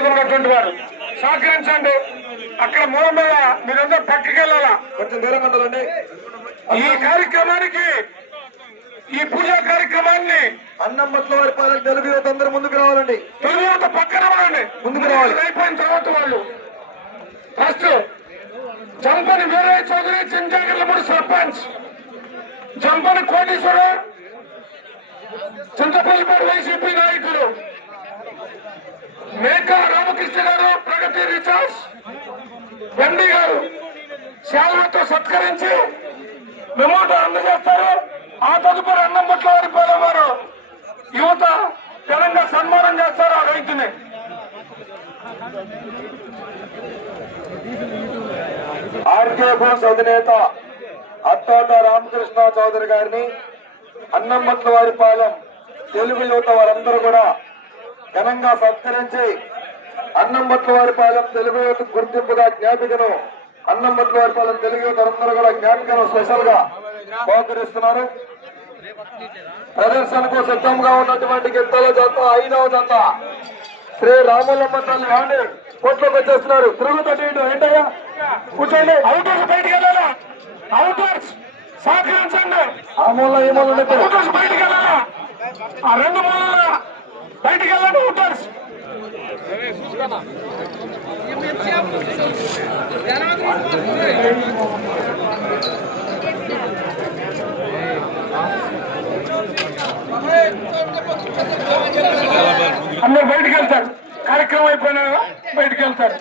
ఉన్నటువంటి వారు సహకరించండి. అక్కడ మూలం మీద మీరందరూ పక్కకి వెళ్ళాలా? కొంచెం దూరంగా ఉండాలండి ఈ కార్యక్రమానికి ఈ పూజా కార్యక్రమాన్ని అన్నమ్మట్ల వారి పాలన తెలుగు యువత అందరూ ముందుకు రావాలండి. తొలిత పక్కన ఉండండి. ముందుకు రావాలి. అయిపోయిన తర్వాత వాళ్ళు. ఫస్ట్ జంపని వీరయ్య చౌదరి చింతాగిరిలపూడి సర్పంచ్. జంపని కోటేశ్వర చింతపల్లిపూడి వైసీపీ నాయకులు మేకా రామకృష్ణ ప్రగతి రిచార్జ్ ఎండి గారు శాలతో సత్కరించి మెమోటో అందజేస్తారు. ఆ తదుపరి అన్నంపట్ల వారి పేరు వారు యువత ఘనంగా సన్మానం చేస్తారు ఆ రైతుని. ఆర్కే బోస్ అధినేత అత్తాట రామకృష్ణ చౌదరి గారిని అన్నమ్మట్ల వారి పాలెం తెలుగు యువత వారందరూ కూడా ఘనంగా సత్కరించి అన్నమ్మట్ల వారి పాలెం తెలుగు యువత గుర్తింపుగా జ్ఞాపికను. అన్నమ్మట్ల వారి పాలెం తెలుగు యువత అందరూ కూడా జ్ఞాపికను స్పెషల్గా బహుకరిస్తున్నారు. ప్రదర్శనకు సిద్ధంగా ఉన్నటువంటి గిత్తల జత ఐదవ జత శ్రీ రాములమ్మ తల్లి ఆండి కోట్లోకి వచ్చేస్తున్నారు. తిరుగుతుంది ఏంటయ్యా? కూర్చోండి. అవుటర్స్ బయటికి వెళ్ళాలా? అవుటర్స్ సహకరించండి ఆ మూల మూల బయటికి వెళ్ళాలా? ఆ రెండు మూలల బయటికి వెళ్ళండి అవుటర్స్ అందరు బయటికి వెళ్తారు. కార్యక్రమం అయిపోయినా బయటికి వెళ్తారు.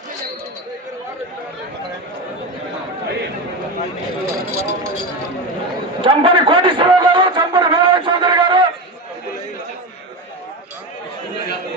చంపని కోటేశ్వరరావు గారు చంపని వీరయ్య చౌదరి గారు వీరయ్య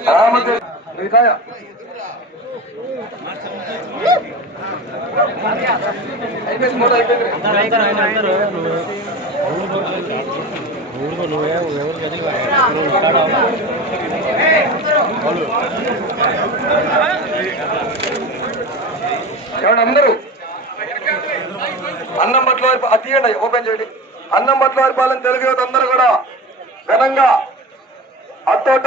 రామకృష్ణ అన్నం బట్ల వారి అది ఓపెన్ చేయండి అన్నం బట్ల వారి పాలన తెలుగు అందరూ కూడా ఘనంగా అత్తోట